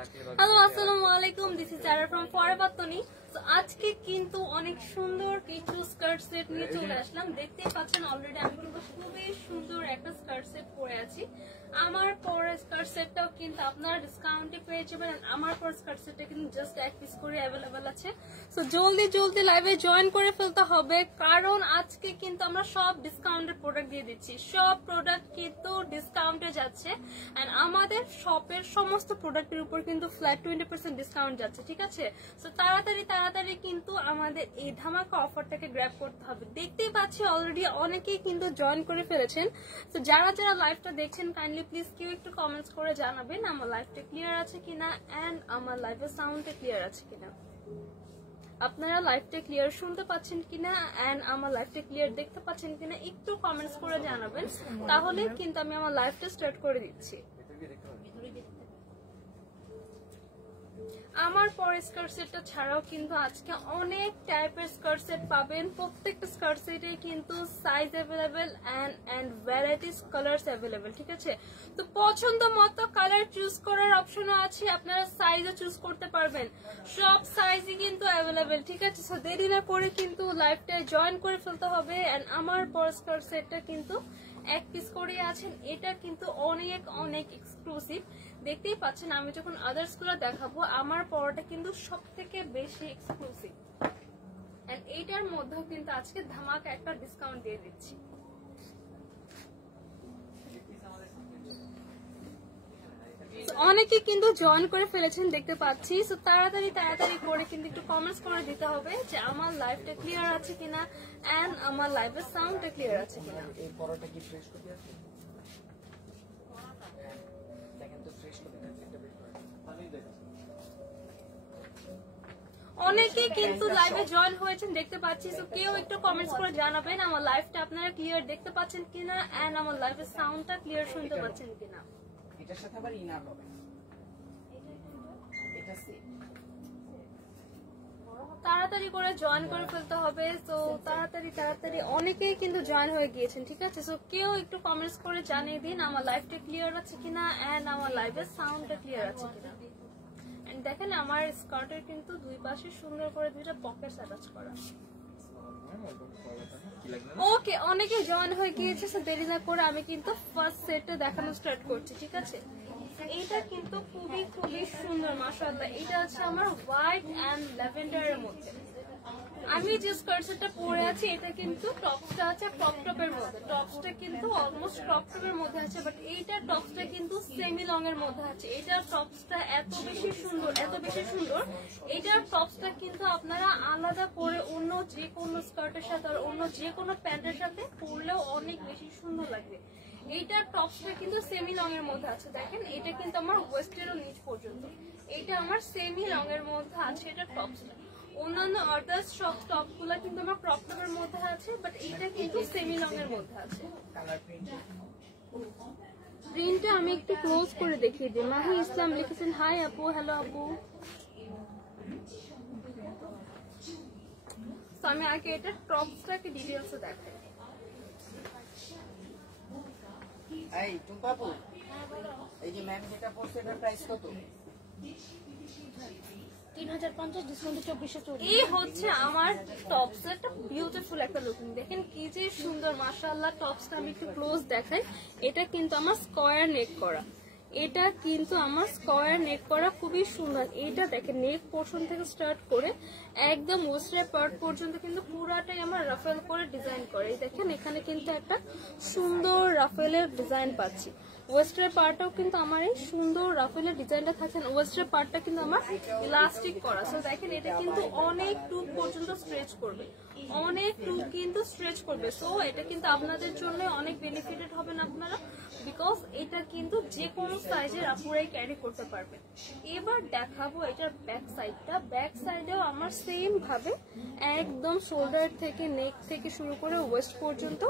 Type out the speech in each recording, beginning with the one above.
Hello আসসালামু আলাইকুম, this is Zara from forever Toni. তো আজকে কিন্তু অনেক সুন্দর কিছু স্কার্ট সেট নিয়ে চলে আসলাম। দেখতেই পাচ্ছেন অলরেডি আমি কিন্তু খুবই সুন্দর একটা স্কার্ট সেট পরে আছি। আমার পরে স্কার্ট সেটটাও কিন্তু আপনারা ডিসকাউন্টে পেয়ে যাবেন। আমার পরে স্কার্ট সেটটা কিন্তু জাস্ট এক পিস করে অ্যাভেলেবেল আছে। সো জলদি জলদি লাইভে জয়েন করে ফেলতে হবে, কারণ আজকে কিন্তু আমরা সব ডিসকাউন্টেড প্রোডাক্ট দিয়ে দিচ্ছি। সব প্রোডাক্ট কিন্তু ডিসকাউন্টে যাচ্ছে এন্ড আমাদের শপের সমস্ত প্রোডাক্টের উপর কিন্তু ফ্ল্যাট 20% ডিসকাউন্ট যাচ্ছে, ঠিক আছে? সো তাড়াতাড়ি কিন্তু আমাদের এই ধামাকা অফারটাকে গ্র্যাব করতে হবে। দেখতেই পাচ্ছি অলরেডি অনেকেই কিন্তু জয়েন করে ফেলেছেন। তো যারা যারা লাইভটা দেখছেন কাইন্ডলি প্লিজ কেউ একটু কমেন্টস করে জানাবেন আমার লাইভটা ক্লিয়ার আছে কিনা এন্ড আমার লাইভের সাউন্ডটা ক্লিয়ার আছে কিনা, আপনারা লাইভটা ক্লিয়ার শুনতে পাচ্ছেন কিনা এন্ড আমার লাইভটা ক্লিয়ার দেখতে পাচ্ছেন কিনা একটু কমেন্টস করে জানাবেন, তাহলে কিন্তু আমি আমার লাইভটা স্টার্ট করে দিচ্ছি। আমার পরে স্কার্ট সেটটা ছাড়াও কিন্তু আজকে অনেক টাইপের স্কার্ট সেট পাবেন। প্রত্যেকটা স্কার্ট সেটে কিন্তু size available and varieties colours available, ঠিক আছে? তো পছন্দ মতো কালার চুজ করার অপশনও আছে, আপনারা সাইজও চুজ করতে পারবেন। সব সাইজই কিন্তু অ্যাভেলেবেল, ঠিক আছে? সো দেরি না করে কিন্তু লাইভটায় জয়েন করে ফেলতে হবে। এন্ড আমার পরে স্কার্ট সেটটা কিন্তু এক পিস করে আছেন, এটা কিন্তু অনেক অনেক এক্সক্লুসিভ। দেখতেই পাচ্ছেন আমি যখন আদার্স গুলো দেখাবো আমার পরোটা কিন্তু সব থেকে বেশি এক্সক্লুসিভ এন্ড এইটার মধ্যেও কিন্তু আজকে ধামাকা একটা ডিসকাউন্ট দিয়ে দিচ্ছি। অনেকে কিন্তু জয়েন করে ফেলেছেন দেখতে পাচ্ছি। সো তাড়াতাড়ি করে কিন্তু একটু কমেন্টস করে দিতে হবে যে আমার লাইভটা ক্লিয়ার আছে কিনা এন্ড আমার লাইভের সাউন্ডটা ক্লিয়ার আছে কিনা। এই পরোটা কি ফ্রেশ কপি আছে? দেখেন তো ফ্রেশ কপি আছে এটা বের করে ভালোই দেখাচ্ছে। অনেকেই কিন্তু লাইভে জয়েন হয়েছেন দেখতে পাচ্ছি। সো কেউ একটু কমেন্টস করে জানাবেন আমার লাইভটা আপনারা ক্লিয়ার দেখতে পাচ্ছেন কিনা এন্ড আমার লাইভের সাউন্ডটা ক্লিয়ার শুনতে পাচ্ছেন কিনা। এটার সাথে আবার ইনার হবে, এটা সেম। তাড়াতাড়ি করে জয়েন করে ফেলতে হবে। তো তাড়াতাড়ি অনেকেই কিন্তু জয়েন হয়ে গিয়েছেন, ঠিক আছে? সো কেউ একটু কমেন্টস করে জানিয়ে দিন আমার লাইভটা ক্লিয়ার আছে কিনা এন্ড আমার লাইভের সাউন্ডটা ক্লিয়ার আছে কিনা। এন্ড দেখেন আমার স্কার্টের কিন্তু দুই পাশে সুন্দর করে দুইটা পকেটস অ্যাটাচ করা। ওকে, অনেকে জয়েন হয়ে গিয়েছে। সো দেরি না করে আমি কিন্তু ফার্স্ট সেটটা দেখানো স্টার্ট করছি, ঠিক আছে? এইটা কিন্তু খুবই সুন্দর মাশাআল্লাহ। এটা হচ্ছে আমার হোয়াইট এন্ড ল্যাভেন্ডারের মধ্যে। আমি যে স্কার্ট সেটটা পরে আছি এটা কিন্তু টপসটা আছে ক্রপ টপের মধ্যে। টপসটা কিন্তু অলমোস্ট ক্রপ টপের মধ্যে আছে, বাট এইটা টপসটা কিন্তু সেমি লং এর মধ্যে আছে। এটার টপসটা এত বেশি সুন্দর এটার টপসটা কিন্তু আপনারা আলাদা করে অন্য যে কোনো স্কার্টের সাথে আর অন্য যে কোনো প্যান্টের সাথে পরলেও অনেক বেশি সুন্দর লাগবে। এইটার টপসটা কিন্তু সেমি লং এর মধ্যে আছে। দেখেন এটা কিন্তু আমার ওয়েস্টেরও নিচ পর্যন্ত, এটা আমার সেমি লং এর মধ্যে আছে এটা টপসটা। অন্যান্য আদার্স সব টপ গুলা কিন্তু আমার ক্রপ টপের মধ্যে আছে, বাট এইটা কিন্তু সেমি লং এর মধ্যে আছে। প্রিন্টটা আমি একটু ক্লোজ করে দেখিয়ে দিই। মাহি ইসলাম লিখেছেন হাই আপু, হ্যালো আপু। আমি আগে এটা টপসটাকে ডিটেইলসে দেখাই। এই টুম্পাপু, এই যে ম্যাম যেটা পড়ছে এটার প্রাইস কত? 3050 ডিসকাউন্টে 2440। এই হচ্ছে আমার টপস, একটা বিউটিফুল একটা লুকিং। দেখেন কি যে সুন্দর মাশাআল্লাহ। টপসটা আমি একটু ক্লোজ দেখাই। এটা কিন্তু আমার স্কয়ার নেক করা, খুবই সুন্দর। এটা দেখেন নেক পোর্শন থেকে স্টার্ট করে একদম ওয়েস্টের পার্ট পর্যন্ত কিন্তু পুরাটাই আমার রাফেল করে ডিজাইন করে। দেখেন এখানে কিন্তু একটা সুন্দর রাফেলের ডিজাইন পাচ্ছি। ওয়েস্টের পার্টটাও কিন্তু আমার এই সুন্দর রাফেলের ডিজাইনটা থাকছেন। ওয়েস্টের পার্টটা কিন্তু আমার ইলাস্টিক করা। সো দেখেন এটা কিন্তু অনেক টুক পর্যন্ত স্ট্রেচ করবে, সো এটা কিন্তু আপনাদের জন্য অনেক বেনিফিটেড হবেন আপনারা, বিকজ এটা কিন্তু যে কোনো সাইজের আপুরাই ক্যারি করতে পারবেন। এবার দেখাবো এটার ব্যাক সাইডটা। ব্যাক সাইডেও আমার সেম ভাবে একদম শোল্ডার থেকে নেক থেকে শুরু করে ওয়েস্ট পর্যন্ত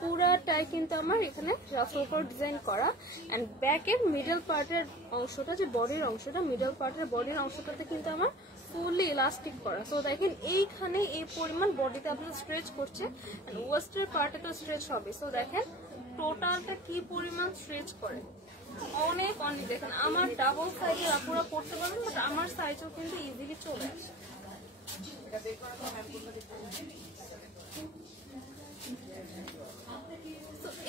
পুরাটাই কিন্তু আমার এখানে রাফেল করে ডিজাইন করা। এন্ড ব্যাকের মিডল পার্টের অংশটা, যে বডির অংশটা, মিডল পার্টের বডির অংশটাতে কিন্তু আমার ফুললি ইলাস্টিক করা। সো দেখেন এইখানে এই পরিমাণ বডিতে আপনার স্ট্রেচ করছে, ওয়েস্টের পার্টে তো স্ট্রেচ হবে। সো দেখেন টোটালটা কি পরিমাণ স্ট্রেচ করে। অনেক অনেক দেখেন আমার ডাবল সাইজের আপুরা পড়তে পারবেন, বাট আমার সাইজও কিন্তু ইজিলি চলে আসে।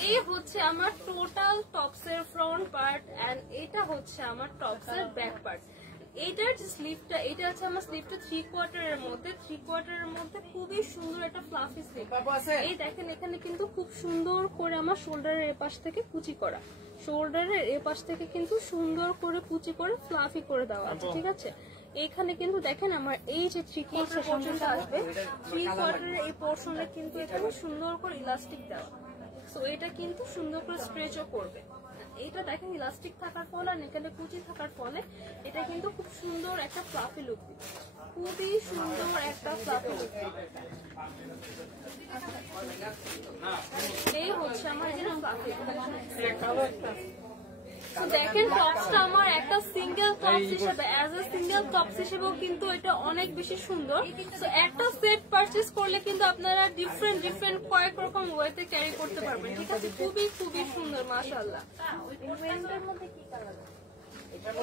এই হচ্ছে আমার টোটাল টপসের ফ্রন্ট পার্ট এন্ড এটা হচ্ছে আমার টপসের ব্যাক পার্ট। এইটার যে স্লিভটা, এটা হচ্ছে আমার স্লিভটা 3/4 এর মধ্যে, 3/4 এর মধ্যে খুবই সুন্দর একটা ফ্লাফি স্লিভ। এই দেখেন এখানে কিন্তু খুব সুন্দর করে আমার শোল্ডারের এপাশ থেকে কুচি করা, শোল্ডারের এপাশ থেকে কিন্তু সুন্দর করে কুচি করে ফ্লাফি করে দেওয়া আছে, ঠিক আছে। এখানে কিন্তু দেখেন আমার এই যে 3/4 পোর্শনটা আসবে, 3/4 এই পোর্শনে কিন্তু এখানে সুন্দর করে ইলাস্টিক দেওয়া, সো এটা কিন্তু সুন্দর করে স্ট্রেচও করবে। এটা দেখেন ইলাস্টিক থাকার ফলে আর এখানে কুচি থাকার ফলে এটা কিন্তু খুব সুন্দর একটা ফ্লাফি লুক দিবে, খুবই সুন্দর একটা ফ্লাফি লুক দিবে। এই হচ্ছে আমার এটা ফ্লাফি। তো দেখেন টপসটা আমার একটা সিঙ্গেল টপস হিসেবে, অ্যাজ এ সিঙ্গেল টপস হিসেবেও কিন্তু এটা অনেক বেশি সুন্দর। তো একটা সেট পারচেজ করলে কিন্তু আপনারা ডিফারেন্ট ডিফারেন্ট কয়েক রকম ওয়েতে ক্যারি করতে পারবেন, ঠিক আছে। খুবই খুবই সুন্দর মাশাআল্লাহ।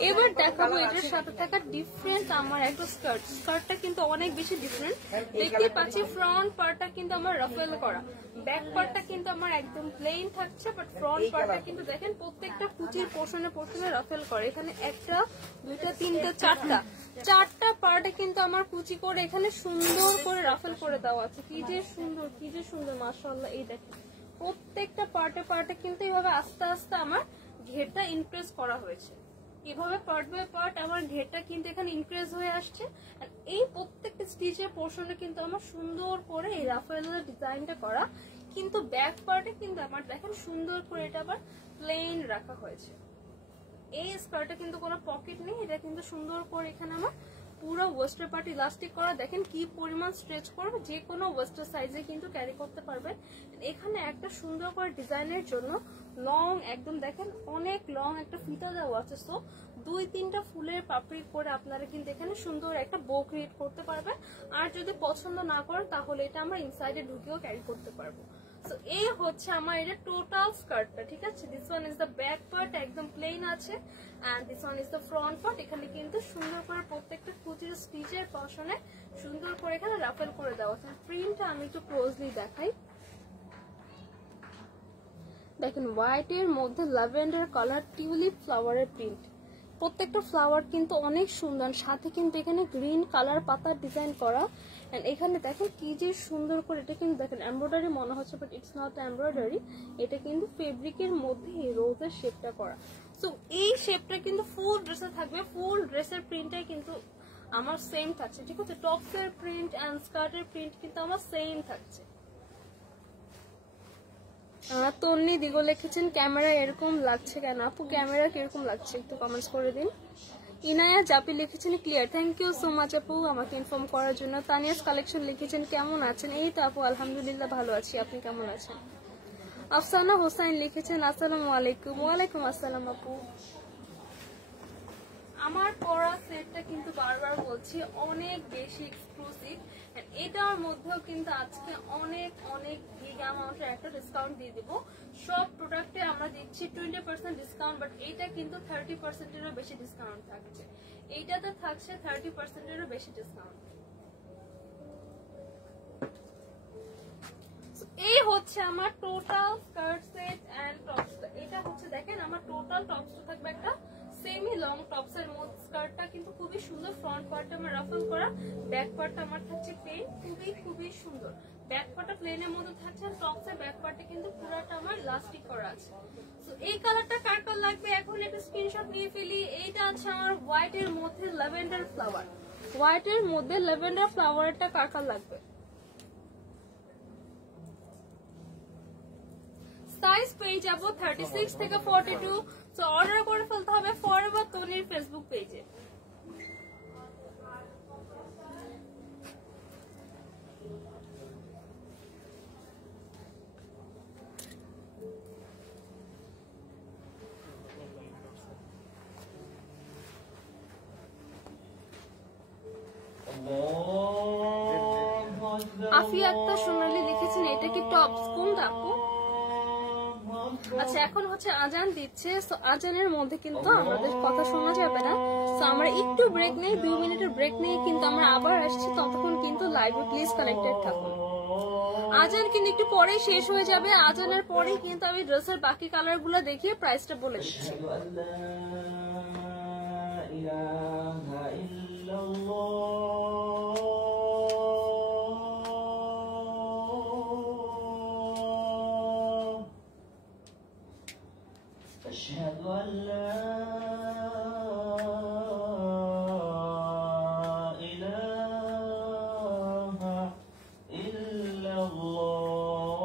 এবার দেখাবো এটার সাথে থাকা ডিফারেন্ট আমার একটা স্কার্ট। স্কার্টটা কিন্তু অনেক বেশি ডিফারেন্ট, দেখতে পাচ্ছি ফ্রন্ট পার্টটা কিন্তু আমার রাফেল করা, ব্যাক পার্টটা কিন্তু আমার একদম প্লেন থাকছে, বাট ফ্রন্ট পার্টটা কিন্তু দেখেন প্রত্যেকটা কুচির পোর্শনে পোর্শনে রাফেল করে। এখানে একটা, দুইটা, তিনটা, চারটা পার্টে কিন্তু আমার কুচি করে এখানে সুন্দর করে রাফেল করে দেওয়া আছে। কি যে সুন্দর, কি যে সুন্দর মাশাআল্লাহ। এই দেখেন প্রত্যেকটা পার্টে পার্টে কিন্তু এইভাবে আস্তে আস্তে আমার ঘেরটা ইনক্রিজ করা হয়েছে। এভাবে পার্ট বাই পার্ট আমার ঘেরটা কিন্তু এখানে ইনক্রিজ হয়ে আসছে। আর এই প্রত্যেকটা স্টিচের পোর্শনে কিন্তু আমার সুন্দর করে এই রাফেলের ডিজাইনটা করা, কিন্তু ব্যাক পার্টে কিন্তু আমার দেখেন সুন্দর করে এটা আবার প্লেন রাখা হয়েছে। এই স্কার্টে কিন্তু কোনো পকেট নেই, এটা কিন্তু সুন্দর করে এখানে আমার পুরো ওয়েস্টার পার্ট ইলাস্টিক করা। দেখেন কি পরিমাণ স্ট্রেচ করবে, যে কোনো ওয়েস্টার সাইজে কিন্তু ক্যারি করতে পারবেন। এখানে একটা সুন্দর করে ডিজাইনের জন্য লং, একদম দেখেন অনেক লং একটা ফিতা দেওয়া আছে। সো 2-3টা ফুলের পাপড়ি করে আপনারা কিন্তু এখানে সুন্দর একটা বো ক্রিয়েট করতে পারবেন। আর যদি পছন্দ না করেন তাহলে এটা আমরা ইনসাইডে ঢুকেও ক্যারি করতে পারবো। সো এই হচ্ছে আমার এটা টোটাল স্কার্টটা, ঠিক আছে। This one is the back part, একদম প্লেন আছে, and this one is the front part. এখানে কিন্তু সুন্দর করে প্রত্যেকটা কুচির স্টিচের পোর্শনে সুন্দর করে এখানে রাফেল করে দেওয়া আছে। প্রিন্টটা আমি একটু ক্লোজলি দেখাই। দেখেন হোয়াইটের মধ্যে ল্যাভেন্ডার কালার টিউলিপ ফ্লাওয়ারের প্রিন্ট, প্রত্যেকটা ফ্লাওয়ার কিন্তু অনেক সুন্দর, সাথে কিন্তু এখানে গ্রিন কালার পাতার ডিজাইন করা। এন্ড এখানে দেখেন কি যে সুন্দর করে, এটা কিন্তু দেখেন এমব্রয়ডারি মনে হচ্ছে, বাট ইটস নট এমব্রয়ডারি, এটা কিন্তু ফেব্রিকের মধ্যে এই রোজের শেপটা করা। সো এই শেপটা কিন্তু ফুল ড্রেসে থাকবে, ফুল ড্রেসের প্রিন্টটাই কিন্তু আমার সেম থাকছে, ঠিক আছে। টপসের প্রিন্ট এন্ড স্কার্টের প্রিন্ট কিন্তু আমার সেম থাকছে। তন্নি দিগো লিখেছেন ক্যামেরা এরকম লাগছে কেন আপু, ক্যামেরা কিরকম লাগছে একটু কমেন্টস করে দিন। ইনায়া জাপি লিখেছেন clear, thank you so much আপু আমাকে ইনফর্ম করার জন্য। তানিয়াস কালেকশন লিখেছেন কেমন আছেন, এই তো আপু আলহামদুলিল্লাহ ভালো আছি, আপনি কেমন আছেন। আফসানা হোসাইন লিখেছেন আসসালামু আলাইকুম। ওয়ালাইকুম আসসালাম আপু। আমার পরা সেটটা কিন্তু বারবার বলছি অনেক বেশি এক্সক্লুসিভ, এটার মধ্যেও কিন্তু আজকে অনেক অনেক বিগ অ্যামাউন্টের একটা ডিসকাউন্ট দিয়ে দিব। সব প্রোডাক্টে আমরা দিচ্ছি 20% ডিসকাউন্ট, বাট এইটা কিন্তু 30%-এরও বেশি ডিসকাউন্ট থাকছে। এইটাতে থাকছে 30%-এরও বেশি ডিসকাউন্ট। এই হচ্ছে আমার টোটাল স্কার্ট সেট এন্ড টপসটা। এটা হচ্ছে দেখেন আমার টোটাল টপসটা থাকবে একটা সেমি লং টপসের মধ্যে। স্কার্টটা কিন্তু খুবই সুন্দর, ফ্রন্ট পার্টটা আমার রাফল করা, ব্যাক পার্টটা আমার থাকছে প্লেন, খুবই খুবই সুন্দর। ব্যাক পার্টটা প্লেনের মধ্যে থাকছে, টপসের ব্যাক পার্টে কিন্তু পুরোটা আমার ইলাস্টিক করা আছে। তো এই কালারটা কার কার লাগবে এখন একটা স্ক্রিনশট নিয়ে ফেলি। এইটা আছে আমার হোয়াইটের মধ্যে ল্যাভেন্ডার ফ্লাওয়ার, হোয়াইটের মধ্যে ল্যাভেন্ডার ফ্লাওয়ারটা কার কার লাগবে। সাইজ পেয়ে যাবো 36 থেকে 42। তো অর্ডার করে ফেলতে হবে ফরএভার তনির ফেসবুক পেজে। আফিয়া আক্তার সোনালী লিখেছেন এটা কি টপস, কোনটা আপু? আচ্ছা এখন হচ্ছে আজান দিচ্ছে, সো আজানের মধ্যে কিন্তু আমাদের কথা শোনা যাবে না। সো আমরা একটু ব্রেক নেই, 2 মিনিটের ব্রেক নিয়ে কিন্তু আমরা আবার আসছি, ততক্ষণ কিন্তু লাইভে প্লিজ কানেক্টেড থাকুন। আজান কিন্তু একটু পরেই শেষ হয়ে যাবে, আজানের পরেই কিন্তু আমি ড্রেসের বাকি কালার গুলো দেখিয়ে প্রাইসটা বলে দিচ্ছি। أشهد أن لا إله إلا الله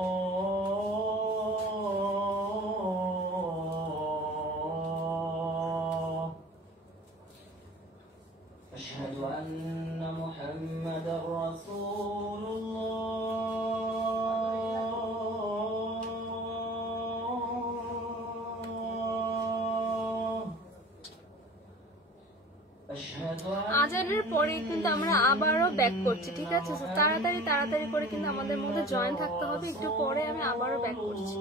أشهد أن محمدا رسول আজানের পরে কিন্তু আমরা আবারও ব্যাক করছি, ঠিক আছে? তাড়াতাড়ি তাড়াতাড়ি করে কিন্তু আমাদের মধ্যে জয়েন থাকতে হবে, একটু পরে আমি আবারও ব্যাক করছি।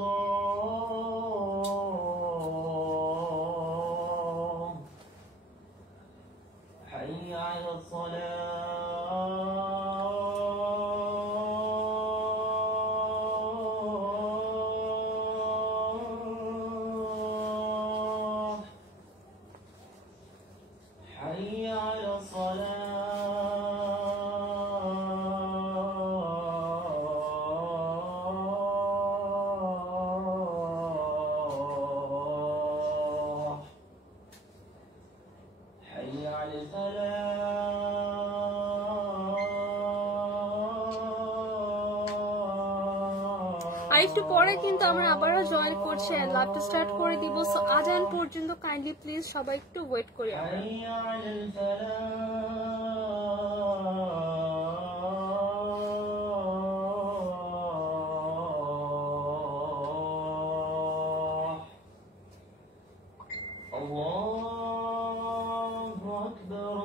حي على الصلاة حي على الصلاة حي على আর একটু পরে কিন্তু আমরা আবারও জয়েন করছি, লাইভটা স্টার্ট করে দিব। সো আজান পর্যন্ত কাইন্ডলি প্লিজ সবাই একটু ওয়েট করি। حي على الفلاح الله أكبر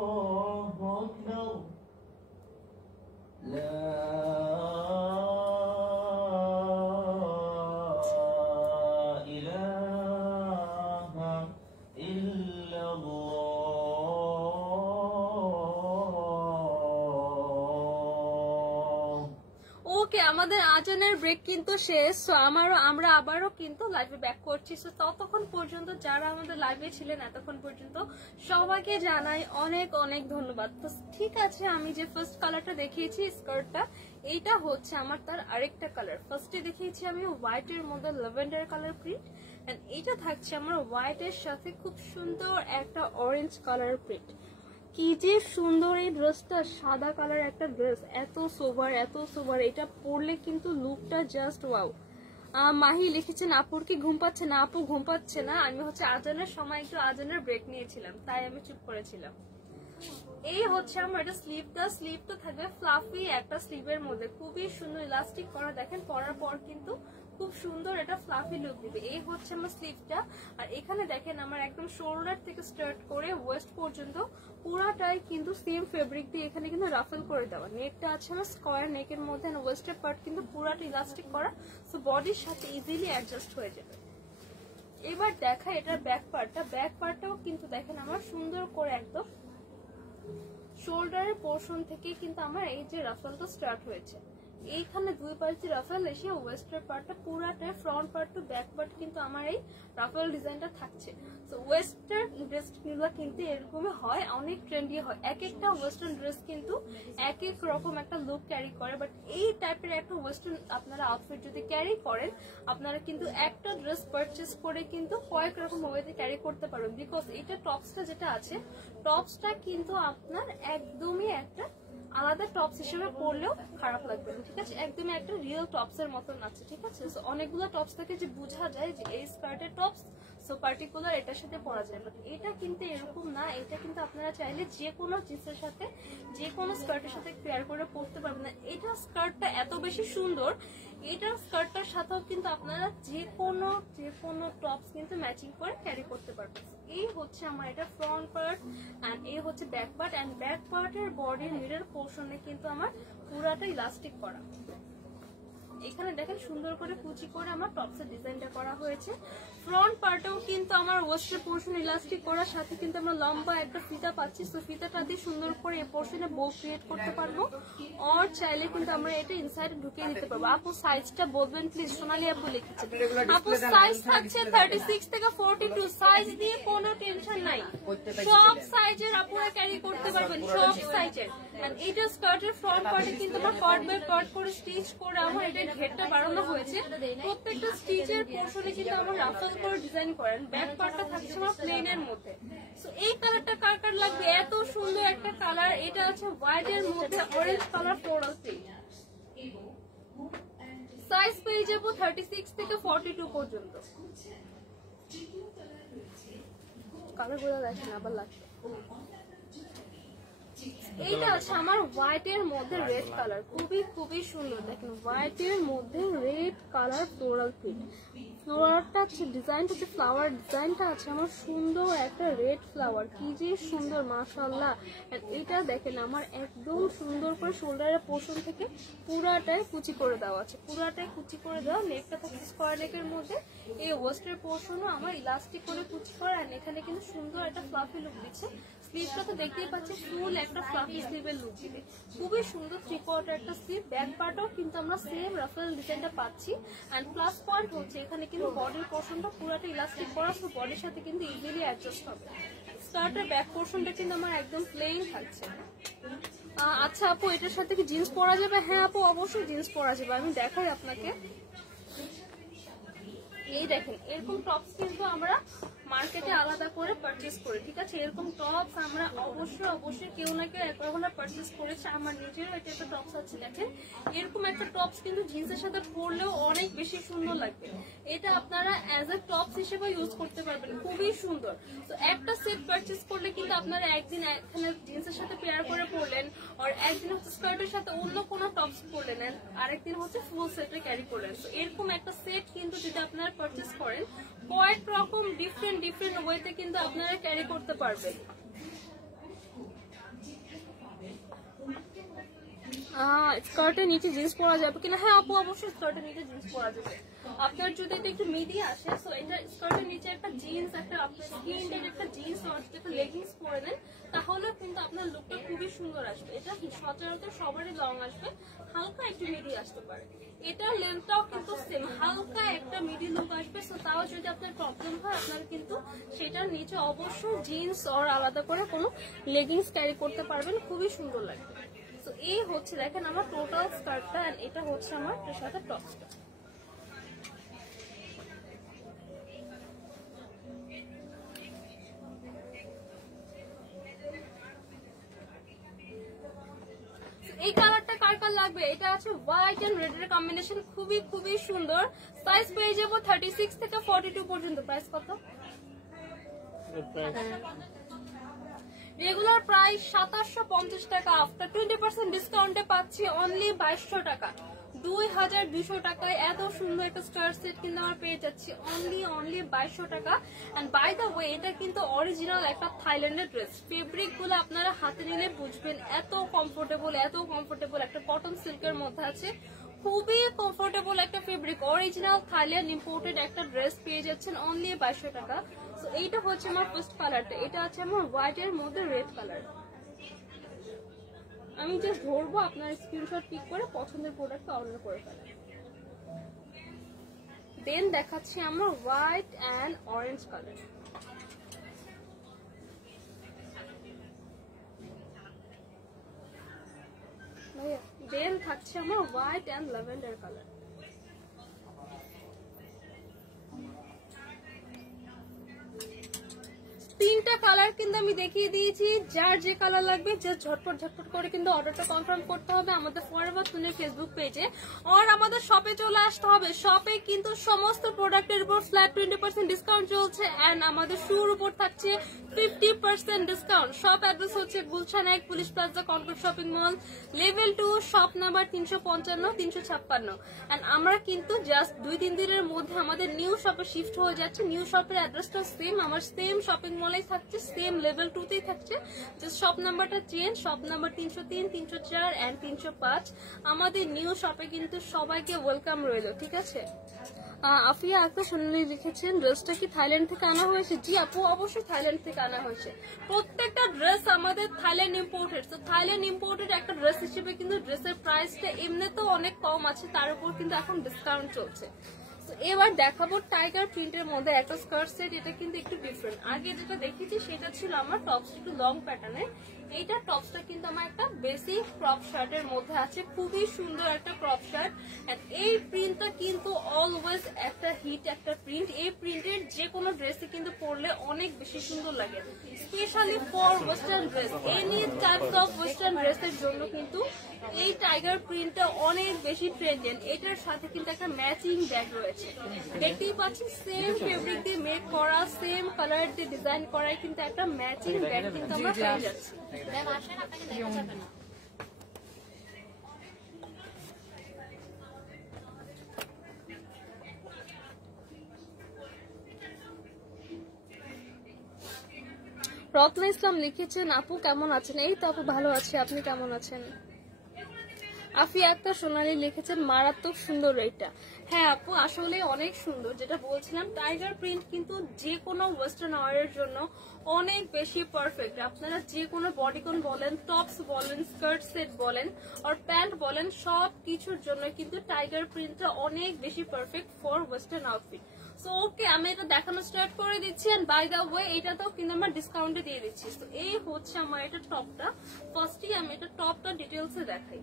الله أكبر لا إله إلا الله ওকে, আমাদের আজানের ব্রেক কিন্তু শেষ। সো আমরা আবারও কিন্তু লাইভে ব্যাক করছি। সো ততক্ষণ পর্যন্ত যারা আমাদের লাইভে ছিলেন এতক্ষণ পর্যন্ত সবাইকে জানাই অনেক অনেক ধন্যবাদ। তো ঠিক আছে, আমি যে ফার্স্ট কালারটা দেখিয়েছি স্কার্টটা, এইটা হচ্ছে আমার তার আরেকটা কালার। ফার্স্টে দেখিয়েছি আমি হোয়াইটের মধ্যে ল্যাভেন্ডার কালার প্রিন্ট, এন্ড এটা থাকছে আমার হোয়াইটের সাথে খুব সুন্দর একটা অরেঞ্জ কালার প্রিন্ট। কি যে সুন্দর এই ড্রেসটা, সাদা কালার একটা ড্রেস, এত সোবার এত সোবার, এটা পরলে কিন্তু লুকটা জাস্ট ওয়াও। মাহি লিখেছেন আপুর কি ঘুম পাচ্ছে না? আপু ঘুম পাচ্ছে না, আমি হচ্ছে আজানের সময় একটু আজানের ব্রেক নিয়েছিলাম, তাই আমি চুপ করেছিলাম। এই হচ্ছে আমার এটা স্লিভটা থাকবে ফ্লাফি একটা স্লিভের মধ্যে, খুবই সুন্দর ইলাস্টিক করা, দেখেন পরার পর কিন্তু খুব সুন্দর এটা ফ্লাফি লুক দিবে। এই হচ্ছে আমার স্লিভটা, আর এখানে দেখেন আমার একদম শোল্ডার থেকে স্টার্ট করে ওয়েস্ট পর্যন্ত পুরাটাই কিন্তু সেম ফেব্রিক দিয়ে এখানে কিন্তু রাফেল করে দেওয়া। নেকটা আছে আমার স্কোয়ার নেকের মধ্যে, ওয়েস্টের পার্ট কিন্তু পুরাটা ইলাস্টিক করা, সো বডির সাথে ইজিলি অ্যাডজাস্ট হয়ে যাবে। এবার দেখা এটার ব্যাক পার্টটাও কিন্তু দেখেন আমার সুন্দর করে একদম শোল্ডারের পোর্শন থেকে কিন্তু আমার এই যে রাফেলটা স্টার্ট হয়েছে, এইখানে দুই পাশে রাফেল এসে ওয়েস্টের পার্টটা পুরাটা front part to back part কিন্তু আমার এই রাফেল ডিজাইনটা থাকছে। তো ওয়েস্টার্ন ড্রেসগুলো কিন্তু এরকমই হয়, অনেক ট্রেন্ডি হয়। এক একটা ওয়েস্টার্ন ড্রেস কিন্তু এক এক রকম একটা লুক ক্যারি করে, বাট এই টাইপের একটা ওয়েস্টার্ন আপনারা আউটফিট যদি ক্যারি করেন, আপনারা কিন্তু একটা ড্রেস পারচেস করে কিন্তু কয়েক রকম ওয়েতে ক্যারি করতে পারবেন। বিকজ এটা টপসটা যেটা আছে, টপসটা কিন্তু আপনার একদমই একটা আলাদা টপস হিসেবে পরলেও খারাপ লাগবে না, ঠিক আছে? একদমই একটা রিয়েল টপস এর মতন আছে, ঠিক আছে? অনেকগুলো টপস থেকে যে বোঝা যায় যে এই স্কার্টের টপস, সো পার্টিকুলার এটার সাথে পরা যায়, বাট এটা কিন্তু এরকম না। এটা কিন্তু আপনারা চাইলে যে কোনো জিন্সের সাথে, যে কোনো স্কার্টের সাথে পেয়ার করে পরতে পারবেন না। এটা স্কার্টটা এত বেশি সুন্দর, এইটার স্কার্টটার সাথেও কিন্তু আপনারা যে কোনো টপস কিন্তু ম্যাচিং করে ক্যারি করতে পারবেন। এই হচ্ছে আমার এটা ফ্রন্ট পার্ট এন্ড এই হচ্ছে ব্যাক পার্ট এন্ড ব্যাক পার্টের বডির মিডল পোর্শনে কিন্তু আমার পুরাটা ইলাস্টিক করা। এখানে দেখেন সুন্দর করে কুচি করে আমার টপসের ডিজাইনটা করা হয়েছে। ফ্রন্ট পার্টেও কিন্তু আমার ওয়েস্টের পোর্শন ইলাস্টিক করার সাথে কিন্তু আমরা লম্বা একটা ফিতা পাচ্ছি। তো ফিতাটা দিয়ে সুন্দর করে এই পোর্শনে বো ক্রিয়েট করতে পারবো, আর চাইলে কিন্তু আমরা এটা ইনসাইড ঢুকিয়ে দিতে পারবো। আপু সাইজটা বলবেন প্লিজ, সোনালী আপু লিখেছে। আপু সাইজ থাকছে 36 থেকে 42, সাইজ দিয়ে কোনো টেনশন নাই, সব সাইজের আপুরা ক্যারি করতে পারবেন, সব সাইজের। এন্ড এটা স্কার্টের ফ্রন্ট পার্টে কিন্তু আমার পার্ট বাই পার্ট করে স্টিচ করে আমার এটা ঘেরটা বাড়ানো হয়েছে। প্রত্যেকটা স্টিচের পোর্শনে কিন্তু আমার রাফল করে ডিজাইন করেন। ব্যাক পার্টটা থাকছে আমার প্লেনের মধ্যে। সো এই কালারটা কার কার লাগবে, এত সুন্দর একটা কালার। এটা আছে হোয়াইট এর মধ্যে orange colour floral print. Size পেয়ে যাবো 36 থেকে 42 পর্যন্ত। কালার গুলো দেখেন আবার লাগছে। এইটা আছে আমার হোয়াইট এর মধ্যে রেড কালার, খুবই সুন্দর। দেখেন হোয়াইট এর মধ্যে রেড কালার ফ্লোরাল প্রিন্ট। ফ্লোরালটা আছে, ডিজাইনটা হচ্ছে ফ্লাওয়ার ডিজাইনটা আছে আমার সুন্দর একটা রেড ফ্লাওয়ার, কি যে সুন্দর মাশাআল্লাহ। এটা দেখেন আমার একদম সুন্দর করে শোল্ডারের পোর্শন থেকে পুরাটাই কুচি করে দেওয়া আছে, পুরাটাই কুচি করে দেওয়া। নেকটা থাকছে স্কোয়ার নেকের মধ্যে, এই ওয়েস্টের পোর্শনও আমার ইলাস্টিক করে কুচি করা। আর এখানে কিন্তু সুন্দর একটা ফ্লাফি লুক দিচ্ছে। স্লিভটা তো দেখতেই পাচ্ছি ফুল একটা ফ্লাফি স্লিভের লুক দিবে, খুবই সুন্দর 3/4 একটা স্লিভ। ব্যাক পার্টও কিন্তু আমরা সেম রাফেল ডিজাইনটা পাচ্ছি। এন্ড প্লাস পয়েন্ট হচ্ছে এখানে কিন্তু বডির পোর্শনটা পুরোটা ইলাস্টিক করা, সো বডির সাথে কিন্তু ইজিলি অ্যাডজাস্ট হবে। স্কার্টের ব্যাক পোর্শনটা কিন্তু আমার একদম প্লেন থাকছে। আচ্ছা আপু এটার সাথে কি জিন্স পরা যাবে? হ্যাঁ আপু অবশ্যই জিন্স পরা যাবে, আমি দেখাই আপনাকে। এই দেখেন এরকম টপস কিন্তু আমরা মার্কেটে আলাদা করে পারচেজ করি, ঠিক আছে? এরকম টপস আমরা অবশ্যই কেউ না কেউ একবার পারচেজ করেছে। আমার নিজেরও এটা একটা টপস আছে, দেখেন এরকম একটা টপস কিন্তু জিন্সের সাথে পরলেও অনেক বেশি সুন্দর লাগবে। এটা আপনারা অ্যাজ এ টপস হিসেবে ইউজ করতে পারবেন, খুবই সুন্দর। তো একটা সেট পারচেজ করলে কিন্তু আপনারা একদিন এখানে জিন্সের সাথে পেয়ার করে পরলেন, আর একদিন হচ্ছে স্কার্টের সাথে অন্য কোনো টপস পরলেন, আরেকদিন হচ্ছে ফুল সেটে ক্যারি করলেন। তো এরকম একটা সেট কিন্তু যদি আপনারা পারচেজ করেন কয়েক রকম ডিফারেন্ট ওয়েতে কিন্তু আপনারা ক্যারি করতে পারবেন। স্কার্টের নিচে জিন্স পরা যাবে কিনা? হ্যাঁ আপু অবশ্যই স্কার্টের নিচে জিন্স পরা যাবে। আপনার যদি এটা একটু মিডি আসে, সো এটা স্কার্টের নিচে একটা জিন্স, একটা আপনার স্কিন টাইট একটা জিন্স আর একটা লেগিংস পরে নেন, তাহলে কিন্তু আপনার লুকটা খুবই সুন্দর আসবে। এটা সচরাচর সবারই লং আসবে, হালকা একটু মিডি আসতে পারে। এটার লেন্থটাও কিন্তু সেম, হালকা একটা মিডি লুক আসবে। সো তাও যদি আপনার প্রবলেম হয় আপনার কিন্তু সেটার নিচে অবশ্যই জিন্স আর আলাদা করে কোনো লেগিংস ক্যারি করতে পারবেন, খুবই সুন্দর লাগবে। তো এই হচ্ছে দেখেন আমার টোটাল স্কার্টটা, আর এটা হচ্ছে আমার এর সাথে টপসটা। এই কালারটা কার কার লাগবে? এটা আছে হোয়াইট এন্ড রেড এর কম্বিনেশন, খুবই সুন্দর। সাইজ পেয়ে যাবো 36 থেকে 42 পর্যন্ত। প্রাইস কত? রেগুলার প্রাইস 2750 টাকা, আফটার 20% ডিসকাউন্টে পাচ্ছি অনলি 2200 টাকা। 2200 টাকায় এত সুন্দর একটা স্কার্ট সেট কিন্তু আমরা পেয়ে যাচ্ছি অনলি 2200 টাকা। এন্ড বাই দ্য ওয়ে এটা কিন্তু অরিজিনাল একটা থাইল্যান্ডের ড্রেস। ফেব্রিক গুলো আপনারা হাতে নিলে বুঝবেন এত কমফোর্টেবল একটা কটন সিল্কের মধ্যে আছে, খুবই কমফোর্টেবল একটা ফেব্রিক। অরিজিনাল থাইল্যান্ড ইম্পোর্টেড একটা ড্রেস পেয়ে যাচ্ছেন অনলি 2200 টাকা। তো এইটা হচ্ছে আমার ফার্স্ট কালারটা, এটা আছে আমার হোয়াইট এর মধ্যে রেড কালার। আমি জাস্ট ধরবো, আপনার স্ক্রিনশট পিক করে পছন্দের প্রোডাক্টটা অর্ডার করে ফেলেন। দেন দেখাচ্ছি আমার হোয়াইট এন্ড অরেঞ্জ কালার। দেন থাকছে আমার হোয়াইট এন্ড ল্যাভেন্ডার কালার। তিনটা কালার কিন্তু আমি দেখিয়ে দিয়েছি, যার যে কালার লাগবে জাস্ট ঝটপট করে কিন্তু অর্ডারটা কনফার্ম করতে হবে আমাদের ফরএভার তুনির ফেসবুক পেজে, আর আমাদের শপে চলে আসতে হবে। শপে কিন্তু সমস্ত প্রোডাক্টের উপর ফ্ল্যাট 20% ডিসকাউন্ট চলছে, এন্ড আমাদের শুর উপর থাকছে 50% ডিসকাউন্ট। শপ অ্যাড্রেস হচ্ছে Gulshan 1 police plaza Concord shopping mall, level 2, shop number 355-356। And আমরা কিন্তু জাস্ট 2-3 দিনের মধ্যে আমাদের নিউ শপে শিফট হয়ে যাচ্ছে। নিউ শপের অ্যাড্রেসটা সেম, আমার সেম শপিং মলেই থাকছে, সেম লেভেল 2তেই থাকছে, জাস্ট শপ নাম্বারটা চেঞ্জ। Shop number 303, 304 and 305। আমাদের নিউ শপে কিন্তু সবাইকে ওয়েলকাম রইল, ঠিক আছে। আফিয়া আক্তার সোনালী লিখেছেন, ড্রেসটা কি থাইল্যান্ড থেকে আনা হয়েছে? জি আপু, অবশ্যই থাইল্যান্ড থেকে আনা হয়েছে। প্রত্যেকটা ড্রেস আমাদের থাইল্যান্ড ইম্পোর্টেড। তো থাইল্যান্ড ইম্পোর্টেড একটা ড্রেস হিসেবে কিন্তু ড্রেসের প্রাইসটা এমনিতেও অনেক কম আছে, তার উপর কিন্তু এখন ডিসকাউন্ট চলছে। এবার দেখাবো টাইগার প্রিন্টের মধ্যে একটা স্কার্ট সেট। এটা কিন্তু একটু ডিফারেন্ট। আগে যেটা দেখেছি সেটা ছিল আমার টপস একটু লং প্যাটার্নের, এইটা টপসটা কিন্তু আমার একটা বেসিক ক্রপ শার্টের মধ্যে আছে, খুবই সুন্দর একটা ক্রপ শার্ট। এই প্রিন্টটা কিন্তু অলওয়েজ একটা হিট একটা প্রিন্ট। এই প্রিন্টের যে কোনো ড্রেসে কিন্তু পরলে অনেক বেশি সুন্দর লাগে, specially for western dress. Any types of western ড্রেসের জন্য কিন্তু এই টাইগার প্রিন্টটা অনেক বেশি ট্রেন্ডেড। এটার সাথে কিন্তু একটা ম্যাচিং ব্যাগ রয়েছে, দেখতেই পাচ্ছি সেম ফেব্রিক দিয়ে মেক করা, সেম কালার দিয়ে ডিজাইন করায় কিন্তু একটা ম্যাচিং ব্যাগ কিন্তু আমরা পেয়ে যাচ্ছি। রত্না ইসলাম লিখেছেন, আপু কেমন আছেন? এই তো আপু ভালো আছি, আপনি কেমন আছেন? আফিয়া আক্তার সোনালী লিখেছেন, মারাত্মক সুন্দর এটা। হ্যাঁ আপু, আসলে অনেক সুন্দর। যেটা বলছিলাম, টাইগার প্রিন্ট কিন্তু যে কোনো ওয়েস্টার্ন ওয়্যারের জন্য অনেক বেশি পারফেক্ট। আপনারা যে কোনো বডিকন বলেন, টপস বলেন, স্কার্ট সেট বলেন আর প্যান্ট বলেন, সব কিছুর জন্য কিন্তু টাইগার প্রিন্টটা অনেক বেশি perfect for western outfit. So okay, আমি এটা দেখানো স্টার্ট করে দিচ্ছি। এন্ড বাই দ্য ওয়ে, এটাতেও কিন্তু আমরা ডিসকাউন্টে দিয়ে দিচ্ছি। তো এই হচ্ছে আমার এটা টপটা। ফার্স্টই আমি এটা টপটা ডিটেলসে দেখাই।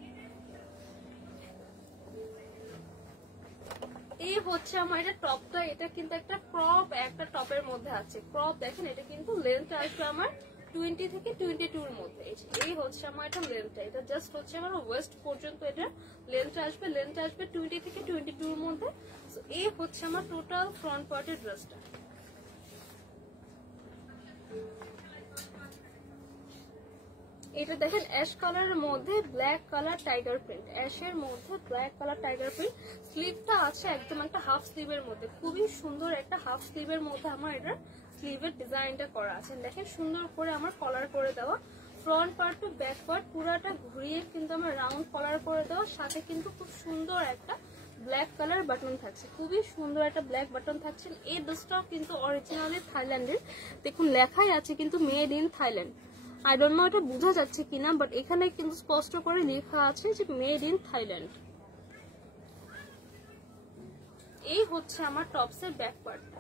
এই হচ্ছে আমার এটা টপটা। এটা কিন্তু একটা ক্রপ একটা টপের মধ্যে আছে। ক্রপ দেখেন, এটা কিন্তু লেন্থ আসবে আমার 20 থেকে 22 এর মধ্যে। এই হচ্ছে আমার এটা লেন্থটা। এটা জাস্ট হচ্ছে আমার ওয়েস্ট পর্যন্ত এটা লেন্থ আসবে। লেন্থ আসবে 20 থেকে 22 এর মধ্যে। সো এই হচ্ছে আমার টোটাল ফ্রন্ট পার্টের ড্রেসটা। এটা দেখেন অ্যাশ কালারের মধ্যে ব্ল্যাক কালার টাইগার প্রিন্ট, অ্যাশের মধ্যে ব্ল্যাক কালার টাইগার প্রিন্ট। স্লিভটা আছে একদম একটা হাফ স্লিভের মধ্যে, খুবই সুন্দর একটা হাফ স্লিভের মধ্যে আমার এটা স্লিভের ডিজাইনটা করা আছে। দেখেন সুন্দর করে আমার কলার করে দেওয়া, front part to back part পুরাটা ঘুরিয়ে কিন্তু আমার রাউন্ড কলার করে দেওয়া, সাথে কিন্তু খুব সুন্দর একটা ব্ল্যাক কালার বাটন থাকছে, খুবই সুন্দর একটা ব্ল্যাক বাটন থাকছে। এই ড্রেসটাও কিন্তু অরিজিনালি থাইল্যান্ডের, দেখুন লেখাই আছে কিন্তু made in Thailand. I don't know এটা বোঝা যাচ্ছে কিনা, বাট এখানে কিন্তু স্পষ্ট করে লেখা আছে যে মেড ইন থাইল্যান্ড। এই হচ্ছে আমার টপসের ব্যাক পার্টটা।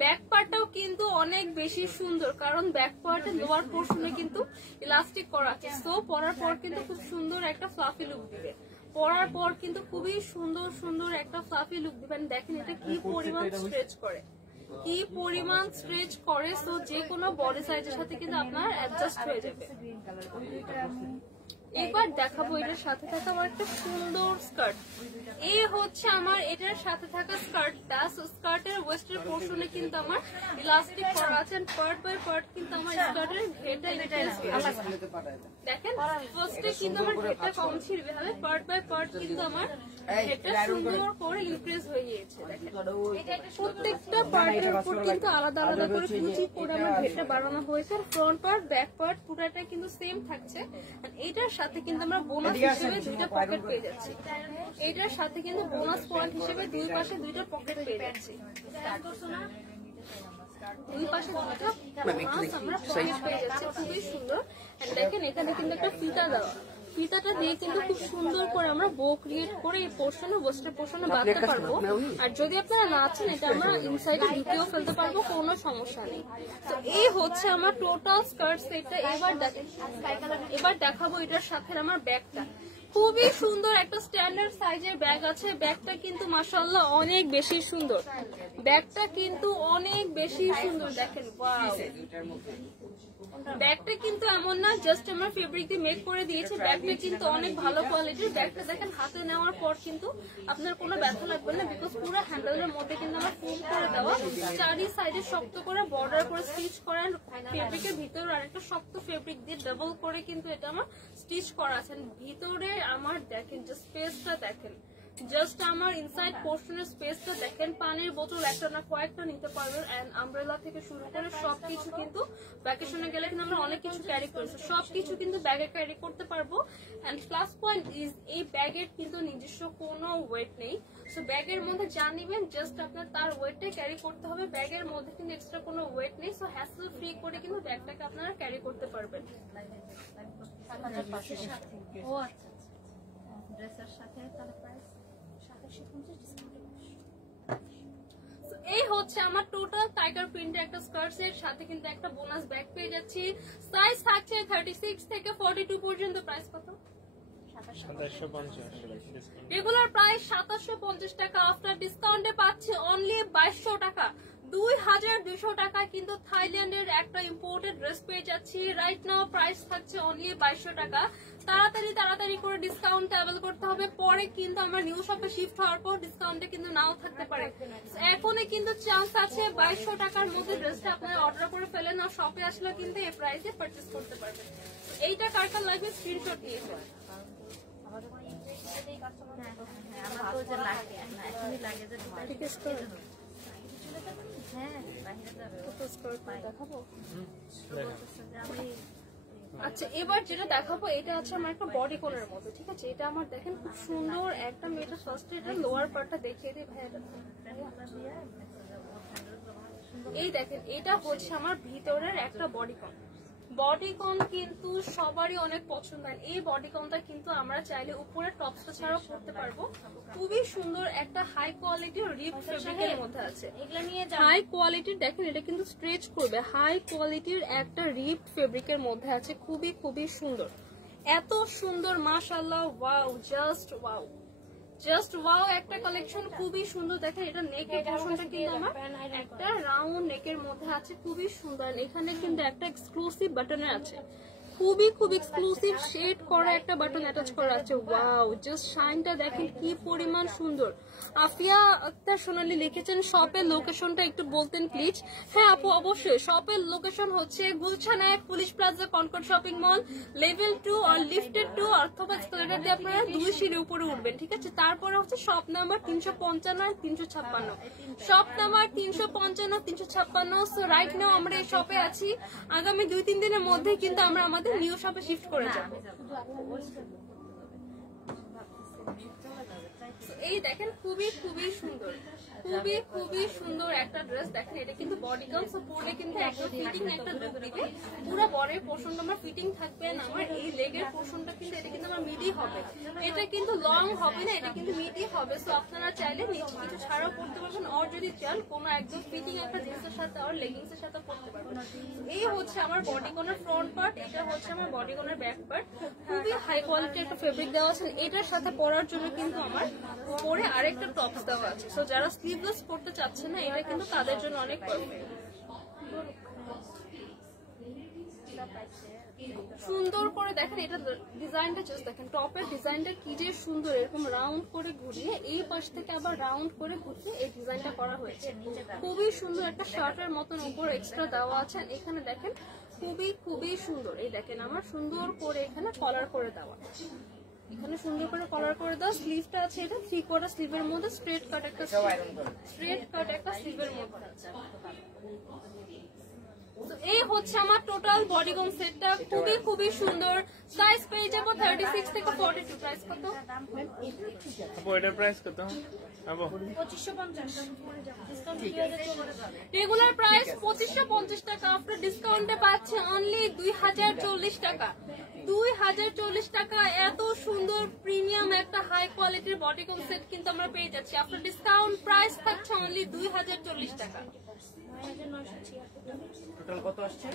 ব্যাক পার্টটাও কিন্তু অনেক বেশি সুন্দর, কারণ ব্যাক পার্টের লোয়ার পোর্শনে কিন্তু ইলাস্টিক করা আছে। সো পরার পর কিন্তু খুব সুন্দর একটা ফ্লাফি লুক দিবে। পরার পর কিন্তু খুবই সুন্দর সুন্দর একটা ফ্লাফি লুক দিবেন। দেখেন এটা কি পরিমাণ স্ট্রেচ করে, কি পরিমাণ স্ট্রেচ করে। সো যে কোনো বডি সাইজের সাথে কিন্তু আপনার অ্যাডজাস্ট হয়ে যাবে। এবার দেখাবো এটার সাথে থাকা আমার একটা সুন্দর স্কার্ট। এই হচ্ছে আমার এটার সাথে থাকা স্কার্টটা। স্কার্টের ওয়েস্টের পোর্শনে কিন্তু আমার ইলাস্টিক করা আছে, পার্ট বাই পার্ট কিন্তু আমার স্কার্টের ঘেরটা দেখেন। ফার্স্টে কিন্তু আমার ঘেরটা কম ছিল, এভাবে পার্ট বাই পার্ট কিন্তু আমার ঘেরটা সুন্দর করে ইমপ্রেস হয়ে গিয়েছে। দেখেন প্রত্যেকটা পার্টের উপর কিন্তু আলাদা আলাদা করে কুচি করে আমার ঘেরটা বানানো হয়েছে। ফ্রন্ট পার্ট ব্যাক পার্ট পুরোটা কিন্তু সেম থাকছে। এটার সাথে কিন্তু আমরা বোনাস হিসেবে দুইটা পকেট পেয়ে যাচ্ছি। এটার সাথে কিন্তু বোনাস পয়েন্ট হিসেবে দুই পাশে দুইটা পকেট পেয়ে যাচ্ছি। দুই পাশে দুইটা বোনাস আমরা পকেট পেয়ে যাচ্ছি, খুবই সুন্দর। দেখেন এখানে কিন্তু একটা ফিতা দেওয়া, ফিতাটা দিয়ে কিন্তু খুব সুন্দর করে আমরা বো ক্রিয়েট করে এই পোর্শনে ওয়েস্টের পোর্শনে বাঁধতে পারবো। আর যদি আপনারা না আছেন, এটা আমরা ইনসাইডে ঢুকেও ফেলতে পারবো, কোনো সমস্যা নেই। তো এই হচ্ছে আমার টোটাল স্কার্ট সেটটা। এবার দেখাবো এটার সাথে আমার ব্যাগটা। খুবই সুন্দর একটা স্ট্যান্ডার্ড সাইজের ব্যাগ আছে। ব্যাগটা কিন্তু মাশাআল্লাহ অনেক বেশি সুন্দর। ব্যাগটা কিন্তু অনেক বেশি সুন্দর দেখেন, ওয়াও। দুইটার মধ্যে ব্যাগটা কিন্তু এমন না জাস্ট আমার ফেব্রিক দিয়ে মেক করে দিয়েছে, ব্যাগটা কিন্তু অনেক ভালো কোয়ালিটির। ব্যাগটা দেখেন হাতে নেওয়ার পর কিন্তু আপনার কোনো ব্যথা লাগবে না, বিকজ পুরো হ্যান্ডেলের মধ্যে কিন্তু আমার ফোম করে দেওয়া, চারি সাইডে শক্ত করে বর্ডার করে স্টিচ করা, ফেব্রিকের ভিতরে আরেকটা শক্ত ফেব্রিক দিয়ে ডাবল করে কিন্তু এটা আমার স্টিচ করা আছে। ভিতরে আমার দেখেন যে স্পেসটা দেখেন, জাস্ট আমার ইনসাইড পোর্শনের স্পেসটা দেখেন। পানির বোতল একটা না কয়েকটা নিতে পারবেন, এন্ড আমব্রেলা থেকে শুরু করে সবকিছু কিন্তু ভ্যাকেশনে গেলে কিন্তু আমরা অনেক কিছু ক্যারি করেছি, সবকিছু কিন্তু ব্যাগে ক্যারি করতে পারবো। এন্ড প্লাস পয়েন্ট ইজ এই ব্যাগের কিন্তু নিজস্ব কোনো ওয়েট নেই। সো ব্যাগের মধ্যে যা নিবেন জাস্ট আপনার তার ওয়েটটাই ক্যারি করতে হবে, ব্যাগের মধ্যে কিন্তু এক্সট্রা কোনো ওয়েট নেই। সো হ্যাসেল ফ্রি করে কিন্তু ব্যাগটাকে আপনারা ক্যারি করতে পারবেন। ও আচ্ছা, ড্রেসের সাথে তাহলে প্রাইস 2750 ডিসকাউন্ট। এই হচ্ছে আমার টোটাল টাইগার প্রিন্টের একটা স্কার্ট সেট, সাথে কিন্তু একটা বোনাস ব্যাগ পেয়ে যাচ্ছি। সাইজ থাকছে 36 থেকে 42 পর্যন্ত। প্রাইস কত? 2750 রেগুলার প্রাইস 2750 টাকা, আফটার ডিসকাউন্টে পাচ্ছে অনলি 2200 টাকা। 2200 টাকা কিন্তু থাইল্যান্ডের একটা ইম্পোর্টেড ড্রেস পেয়ে যাচ্ছি। রাইট নাও প্রাইস থাকছে অনলি 2200 টাকা। তাড়াতাড়ি করে ডিসকাউন্ট অ্যাভেল করতে হবে, পরে কিন্তু আমরা নিউ শপে শিফট হওয়ার পর ডিসকাউন্টে কিন্তু নাও থাকতে পারে। এখনই কিন্তু চান্স আছে 2200 টাকার মধ্যে ড্রেসটা আপনারা অর্ডার করে ফেলেন, আর শপে আসলে কিন্তু এই প্রাইসে পারচেজ করতে পারবেন। এইটা কার কার লাগবে স্ক্রিনশট নিয়ে ফেলেন। আমার তো যে লাগে না, এখনই লাগে যে ঠিক আছে, হ্যাঁ বাইরে যাবে দেখাবো। বলতেছে যে আমি আচ্ছা, এবার যেটা দেখাবো এটা আছে আমার একটা বডি কোনের মতো, ঠিক আছে? এটা আমার দেখেন খুব সুন্দর একটা মেয়েটা। ফার্স্টে এটা লোয়ার পার্টটা দেখিয়ে দিই ভাই। এই দেখেন এটা হচ্ছে আমার ভিতরের একটা বডিকন। বডিকন কিন্তু সবারই অনেক পছন্দ হয়। এই বডিকনটা কিন্তু আমরা চাইলে উপরে টপসটা ছাড়াও করতে পারবো। খুবই সুন্দর একটা হাই কোয়ালিটির রিপ ফেব্রিকের মধ্যে আছে। এগুলো নিয়ে হাই কোয়ালিটির দেখেন, এটা কিন্তু স্ট্রেচ করবে। হাই কোয়ালিটির একটা রিপ ফেব্রিকের মধ্যে আছে, খুবই খুবই সুন্দর, এত সুন্দর মাশাআল্লাহ। Wow, just wow, just wow একটা কালেকশন, খুবই সুন্দর। দেখেন এটা নেকের পোরশনটা কিন্তু আমার একটা রাউন্ড নেকের মধ্যে আছে, খুবই সুন্দর। এখানে কিন্তু একটা এক্সক্লুসিভ বাটনের আছে, খুবই খুব এক্সক্লুসিভ শেড করা একটা বাটন অ্যাটাচ করা আছে। ওয়াও, জাস্ট শাইনটা দেখেন কি পরিমাণ সুন্দর। আফিয়া আক্তার সোনালী লিখেছেন শপের লোকেশনটা একটু বলতেন প্লিজ। হ্যাঁ আপু, অবশ্যই। শপের লোকেশন হচ্ছে Gulshan 1 police plaza Concord shopping mall, level 2 আর লিফটেড 2 অথবা এসকেলেটর দিয়ে আপনারা 2 সিঁড়ি উপরে উঠবেন, ঠিক আছে? তারপরে হচ্ছে শপ নাম্বার 355 আর 356, shop number 355 356। So right now আমরা এই শপে আছি। আগামী 2-3 দিনের মধ্যে কিন্তু আমরা আমাদের নিউ শপে শিফট করে যাবো। এই দেখেন খুবই খুবই সুন্দর, খুবই খুবই সুন্দর একটা ড্রেস। দেখেন এটা কিন্তু বডিকন, সো পরে কিন্তু একটা ফিটিং একটা লুক দিবে। পুরো বডির পোরশনটা আমার ফিটিং থাকবে না, আমার এই লেগের পোরশনটা কিন্তু এটা কিন্তু আমার মিডি হবে, এটা কিন্তু লং হবে না, এটা কিন্তু মিডি হবে। সো আপনারা চাইলে নিচে কিছু ছাড়াও পড়তে পারবেন, আর যদি চান কোনো একদম ফিটিং একটা জিন্সের সাথে আর লেগিংস এর সাথে পড়তে পারবেন। এই হচ্ছে আমার বডিকনের ফ্রন্ট পার্ট, এটা হচ্ছে আমার বডিকনের ব্যাক পার্ট। খুবই হাই কোয়ালিটি একটা ফেব্রিক দেওয়া আছে। এটার সাথে পরার জন্য কিন্তু আমার উপরে আরেকটা টপস দেওয়া আছে। সো যারা স্লিভলেস পড়তে চাচ্ছে না, এটা কিন্তু তাদের জন্য অনেক পারফেক্ট। সুন্দর করে দেখেন এটা ডিজাইনটা, জাস্ট দেখেন টপের ডিজাইনটা কি যে সুন্দর। এরকম রাউন্ড করে ঘুরিয়ে এই পাশ থেকে আবার রাউন্ড করে ঘুরিয়ে এই ডিজাইনটা করা হয়েছে। খুবই সুন্দর একটা শার্টের মতন উপর এক্সট্রা দেওয়া আছে। এখানে দেখেন খুবই খুবই সুন্দর। এই দেখেন আমার সুন্দর করে এখানে কলার করে দেওয়া, এখানে সুন্দর করে কলার করে দাও। স্লিভটা আছে এটা 3/4 স্লিভের মধ্যে, স্ট্রেট কাট একটা স্লিভের মধ্যে আছে। তো এই হচ্ছে আমার টোটাল বডিকন সেটটা, খুবই খুবই সুন্দর। সাইজ পেয়ে যাবো 36 থেকে 42। প্রাইস কত? আপু এটার প্রাইস কত আপু? 2550 রেগুলার প্রাইস 2550 টাকা, আফটার ডিসকাউন্টে পাচ্ছে অনলি 2040 টাকা। 2040 টাকা এত সুন্দর প্রিমিয়াম একটা হাই কোয়ালিটির বডিকন সেট কিন্তু আমরা পেয়ে যাচ্ছি। আফটার ডিসকাউন্ট প্রাইস থাকছে অনলি 2040 টাকা। টোটাল কত আসছে?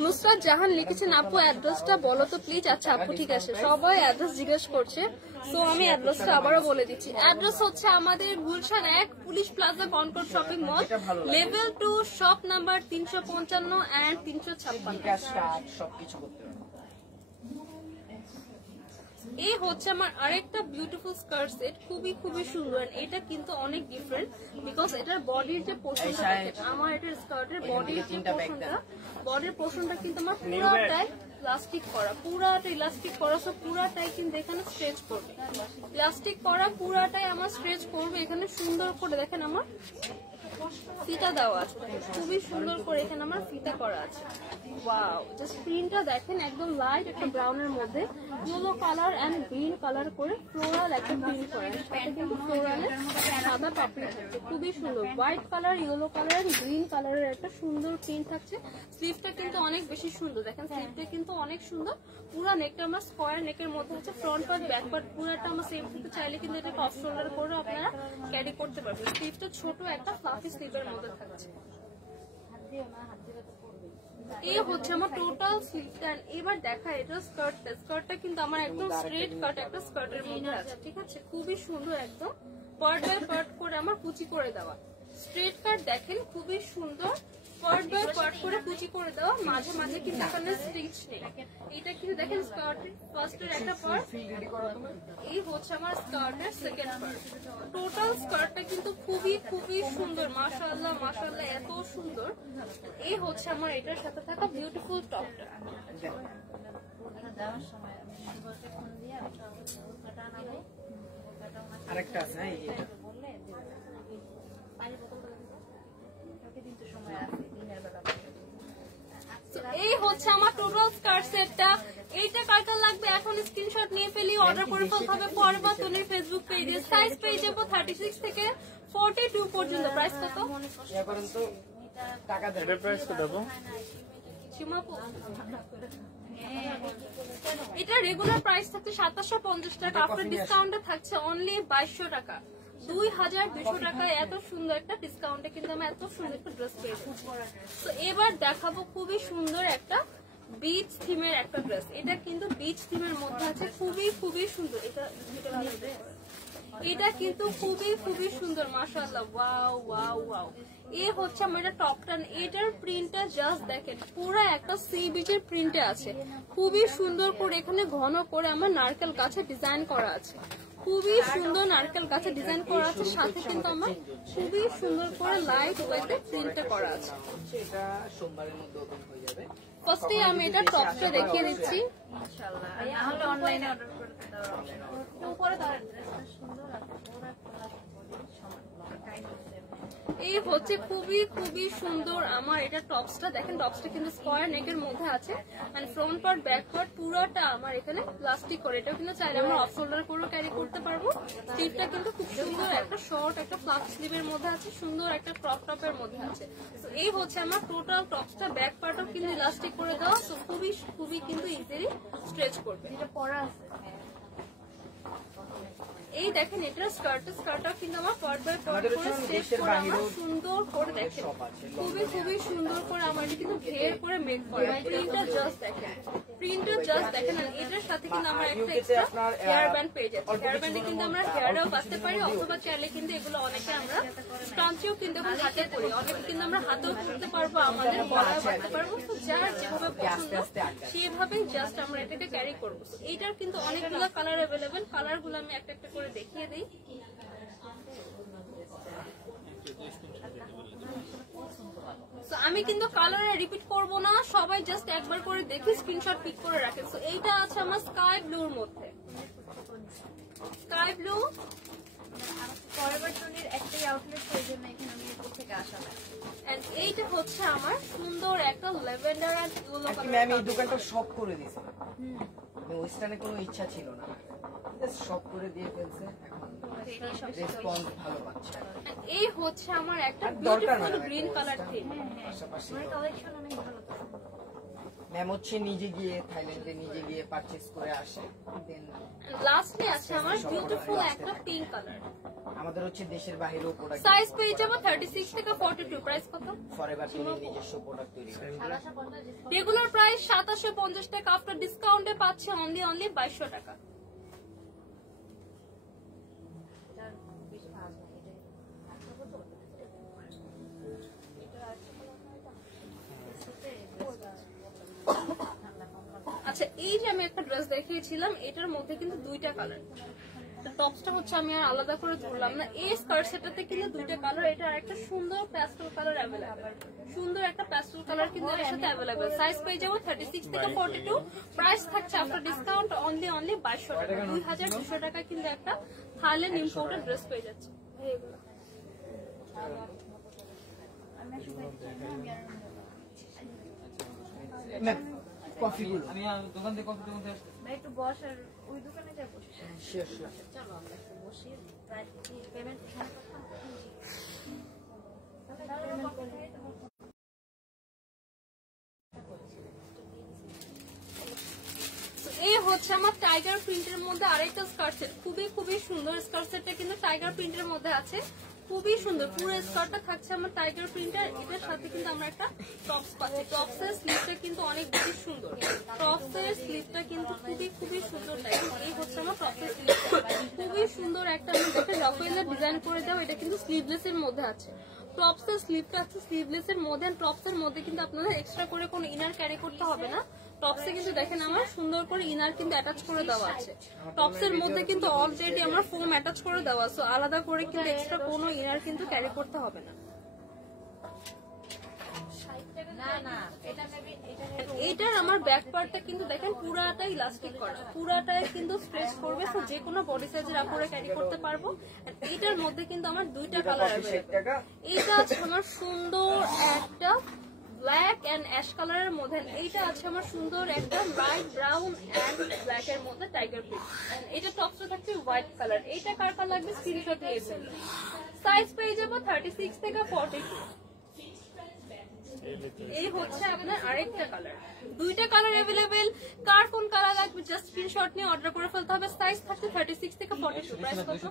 নুসরাত জাহান লিখেছেন আপু অ্যাড্রেসটা বলো তো প্লিজ। আচ্ছা আপু ঠিক আছে, সবাই অ্যাড্রেস জিজ্ঞেস করছে, সো আমি অ্যাড্রেসটা আবারও বলে দিচ্ছি। অ্যাড্রেস হচ্ছে আমাদের Gulshan 1 police plaza Concord shopping mall, level 2, shop number 355 and 356। BKash card সবকিছু করতে হবে। এই হচ্ছে আমার আরেকটা বিউটিফুল স্কার্ট সেট, খুবই খুবই সুন্দর। এটা কিন্তু অনেক ডিফারেন্ট বিকজ এটার বডির যে পোর্শনটা দেখেন, আমার এটার স্কার্টের বডির যে পোর্শনটা, বডির পোর্শনটা কিন্তু আমার পুরোটাই প্লাস্টিক করা, পুরাটা ইলাস্টিক করা, সো পুরাটাই কিন্তু এখানে স্ট্রেচ করবে, প্লাস্টিক করা পুরাটাই আমার স্ট্রেচ করবে। এখানে সুন্দর করে দেখেন আমার ফিতা দেওয়া আছে, খুবই সুন্দর করে এখানে আমার ফিতা করা আছে। ওয়াও, জাস্ট প্রিন্টটা দেখেন, একদম লাইট একটা ব্রাউনের মধ্যে yellow colour and green colour করে ফ্লোরাল একটা প্রিন্ট করা আছে, সাথে কিন্তু ফ্লোরালের সাদা পাপড়ি থাকছে, খুবই সুন্দর। White colour, yellow colour, green কালারের একটা সুন্দর প্রিন্ট থাকছে। স্লিভটা কিন্তু অনেক বেশি সুন্দর, দেখেন স্লিভটা কিন্তু অনেক সুন্দর। পুরো নেকটা আমার স্কোয়ার নেকের মধ্যে আছে, ফ্রন্ট পার্ট ব্যাক পার্ট পুরোটা আমার সেম কিন্তু, চাইলে কিন্তু এটা অফ শোল্ডার করে আপনারা ক্যারি করতে পারবেন। স্লিভটা ছোট একটা ফ্লাফি স্লিভের মধ্যে থাকছে। এই হচ্ছে আমার টোটাল স্লিভটা। এবার দেখা এটা স্কার্টটা, স্কার্টটা কিন্তু আমার একদম স্ট্রেট কাট একটা স্কার্টের মধ্যে আছে, ঠিক আছে, খুবই সুন্দর, একদম পার্ট বাই পার্ট করে আমার কুচি করে দেওয়া স্ট্রেট কাট। দেখেন খুবই সুন্দর, পার্ট বাই পার্ট করে কুচি করে দেওয়া, মাঝে মাঝে কিন্তু এখানে স্টিচ নেই। এটা কিন্তু দেখেন স্কার্টের ফার্স্টের একটা পার্ট, এই হচ্ছে আমার স্কার্টের সেকেন্ড পার্ট। টোটাল স্কার্টটা কিন্তু খুবই খুবই সুন্দর, মাশাআল্লাহ মাশাআল্লাহ, এত সুন্দর। এই হচ্ছে আমার এটার সাথে থাকা বিউটিফুল টপটা। আরেকটা আছে, হ্যাঁ, এই যে এটা। এই হচ্ছে আমার টোটাল স্কার্ট সেটটা। এইটা কার লাগবে এখন স্ক্রিনশট নিয়ে ফেলি, অর্ডার করে ফেলতে হবে পরবা তনির ফেসবুক পেজে। সাইজ পেয়ে যাবো 36 থেকে 42 পর্যন্ত। প্রাইস কত? ইয়া করেন তো, টাকা দেন। এটার প্রাইস কত আপু? সীমাপু, এটা রেগুলার প্রাইস থাকছে 2750 টাকা, আফটার ডিসকাউন্টে থাকছে অনলি 2200 টাকা, 2200 টাকায় এত সুন্দর একটা ডিসকাউন্টে কিন্তু আমি এত সুন্দর একটা ড্রেস পেয়েছি। তো এবার দেখাবো খুবই সুন্দর একটা বিচ থিমের একটা ড্রেস। এটা কিন্তু বিচ থিমের মধ্যে আছে, খুবই খুবই সুন্দর। এটা কিন্তু খুবই খুবই সুন্দর, মাশাআল্লাহ, ওয়াও ওয়াও ওয়াও। এ হচ্ছে আমার এটা টপটা, এটার প্রিন্টটা জাস্ট দেখেন, পুরো একটা সি বিচের প্রিন্টে আছে, খুবই সুন্দর করে এখানে ঘন করে আমার নারকেল গাছে ডিজাইন করা আছে, খুবই সুন্দর নারকেল গাছে ডিজাইন করা আছে, সাথে কিন্তু আমার খুবই সুন্দর করে লাইট ওয়েটে প্রিন্টে করা আছে। এটা সোমবারের মধ্যে ওপেন হয়ে যাবে। ফার্স্টে আমি এটা টপটা দেখিয়ে দিচ্ছি। ইনশাআল্লাহ তাহলে অনলাইনে অর্ডার করতে দাও। উপরে দাঁড়ান, ড্রেসটা সুন্দর আছে, পুরো সমান কাইন্ড। এই হচ্ছে খুবই খুবই সুন্দর আমার এটা টপসটা। দেখেন টপসটা কিন্তু স্কোয়ার নেকের মধ্যে আছে, মানে ফ্রন্ট পার্ট ব্যাক পার্ট পুরোটা আমার এখানে প্লাস্টিক করে। এটাও কিন্তু চাইলে আমরা অফ শোল্ডার করেও ক্যারি করতে পারবো। স্লিভটা কিন্তু খুব সুন্দর একটা শর্ট একটা ফ্লাফ স্লিভের মধ্যে আছে, সুন্দর একটা ক্রপ টপের মধ্যে আছে। তো এই হচ্ছে আমার টোটাল টপসটা, ব্যাক পার্টও কিন্তু ইলাস্টিক করে দেওয়া, তো খুবই খুবই কিন্তু ইজিলি স্ট্রেচ করবে। এটা পরা আছে, এই দেখেন এটার স্কার্টটাও কিন্তু আমার পার্ট বাই পার্ট করে স্টেপ করে আমার সুন্দর করে দেখেন, খুবই খুবই সুন্দর করে আমার এটা কিন্তু ঘের করে মেক করা। প্রিন্টটা জাস্ট দেখেন, প্রিন্টটা জাস্ট দেখেন। আর এটার সাথে কিন্তু আমরা একটা এক্সট্রা হেয়ার ব্যান্ড পেয়ে যাচ্ছি। হেয়ার ব্যান্ডে কিন্তু আমরা হেয়ারও বাঁধতে পারি, অথবা চাইলে কিন্তু এগুলো অনেকে আমরা স্টাঞ্চেও কিন্তু এখন হাতে করি, অনেকে কিন্তু আমরা হাতেও করতে পারবো, আমাদের গলায় বাঁধতে পারবো। তো যার যেভাবে পছন্দ সেভাবেই জাস্ট আমরা এটাকে ক্যারি করবো। এইটার কিন্তু অনেকগুলো কালার অ্যাভেলেবেল, কালারগুলো আমি একটা একটা করে দেখিয়ে দিই। আমি কিন্তু কালারে রিপিট করব না, সবাই জাস্ট একবার করে দেখি স্ক্রিনশট পিক করে রাখেন। সো এইটা আছে আমার স্কাই ব্লুর মধ্যে, স্কাই ব্লু। পরের জনের একটাই আউটলেট সেই জন্য এখানে আমি এর থেকে আসা না। এন্ড এইটা হচ্ছে আমার সুন্দর একটা ল্যাভেন্ডার আর ইয়েলো কালার। ম্যাম এই দোকানটা সব করে দিয়েছে, ওয়েস্টার্নে কোনো ইচ্ছা ছিল না, সব করে দিয়ে ফেলছে, এখন রেসপন্স ভালো পাচ্ছে। এই হচ্ছে আমার একটা বিউটিফুল গ্রিন কালার থিম। পাশাপাশি কালেকশন অনেক ভালো। ম্যাম হচ্ছে নিজে গিয়ে থাইল্যান্ডে নিজে গিয়ে পারচেজ করে আসে। দেন লাস্টলি আছে আমার বিউটিফুল একটা পিঙ্ক কালার, আমাদের হচ্ছে দেশের বাইরেও প্রোডাক্ট সাইজ পেয়ে যাবো 36 থেকে 42। প্রাইস কত? ফরএভার টোনির নিজস্ব প্রোডাক্ট তৈরি করে। রেগুলার প্রাইস 2750 টাকা, আফটার ডিসকাউন্টে পাচ্ছে অনলি 2200 টাকা। আচ্ছা, এই যে আমি একটা ড্রেস দেখিয়েছিলাম, এটার মধ্যে কিন্তু দুইটা কালার। টপসটা হচ্ছে আমি আর আলাদা করে ধরলাম না। এই স্কার্ট সেটাতে কিন্তু দুইটা কালার, এটা আর একটা সুন্দর প্যাস্টেল কালার অ্যাভেলেবেল। সুন্দর একটা প্যাস্টেল কালার কিন্তু এর সাথে অ্যাভেলেবেল। সাইজ পেয়ে যাবো 36 থেকে 42। প্রাইস থাকছে আফটার ডিসকাউন্ট অনলি 2200 টাকা। 2200 টাকা কিন্তু একটা থাইল্যান্ড ইম্পোর্টেড ড্রেস পেয়ে যাচ্ছে। কফি গুলো আমি দোকান থেকে কফি দোকান থেকে আসছি। ভাই একটু বস, আর ওই দোকানে যাবো। শেষ চলো আমরা একটু বসি, পেমেন্ট এখানে করতাম। এই হচ্ছে আমার টাইগার প্রিন্টের মধ্যে আরেকটা স্কার্ট সেট। খুবই খুবই সুন্দর স্কার্ট সেটটা কিন্তু টাইগার প্রিন্টের মধ্যে আছে। খুবই সুন্দর পুরো স্কার্টটা থাকছে আমার টাইগার প্রিন্টার। এটার সাথে কিন্তু আমরা একটা টপস পাচ্ছি। টপসের স্লিভটা কিন্তু অনেক বেশি সুন্দর। টপসের স্লিভটা কিন্তু খুবই খুবই সুন্দর। এই হচ্ছে আমার টপসের স্লিভটা, খুবই সুন্দর একটা আমি দেখে রকমের ডিজাইন করে দাও। এটা কিন্তু স্লিভলেস এর মধ্যে আছে। টপসের স্লিভটা আছে স্লিভলেস এর মধ্যে। টপসের মধ্যে কিন্তু আপনাদের এক্সট্রা করে কোনো ইনার ক্যারি করতে হবে না। টপসে কিন্তু দেখেন আমার সুন্দর করে ইনার কিন্তু অ্যাটাচ করে দেওয়া আছে। টপসের মধ্যে কিন্তু অলরেডি আমার ফোম অ্যাটাচ করে দেওয়া, সো আলাদা করে কিন্তু এক্সট্রা কোনো ইনার কিন্তু ক্যারি করতে হবে না। এইটার আমার ব্যাক পার্টটা কিন্তু দেখেন পুরাটাই ইলাস্টিক করা, পুরাটাই কিন্তু স্ট্রেচ করবে, তো যে কোনো বডি সাইজের আপুরা ক্যারি করতে পারবো। এইটার মধ্যে কিন্তু আমার দুইটা কালার আছে। এইটা আছে আমার সুন্দর একটা ব্ল্যাক এন্ড অ্যাশ কালারের মধ্যে, এইটা আছে আমার সুন্দর একটা লাইট ব্রাউন এন্ড ব্ল্যাক এর মধ্যে টাইগার প্রিন্ট। এটা টপসটা থাকছে হোয়াইট কালার। এইটা কার কার লাগবে স্ক্রিনশট নিয়ে ফেলুন। সাইজ পেয়ে যাবো 36 থেকে 42। এই হচ্ছে আপনার আরেকটা কালার। দুইটা কালার अवेलेबल। কার কোন কালার লাগবে জাস্ট স্ক্রিনশট নিয়ে অর্ডার করে ফেলতে হবে। সাইজ থাকছে 36 থেকে 42। প্রাইস কত?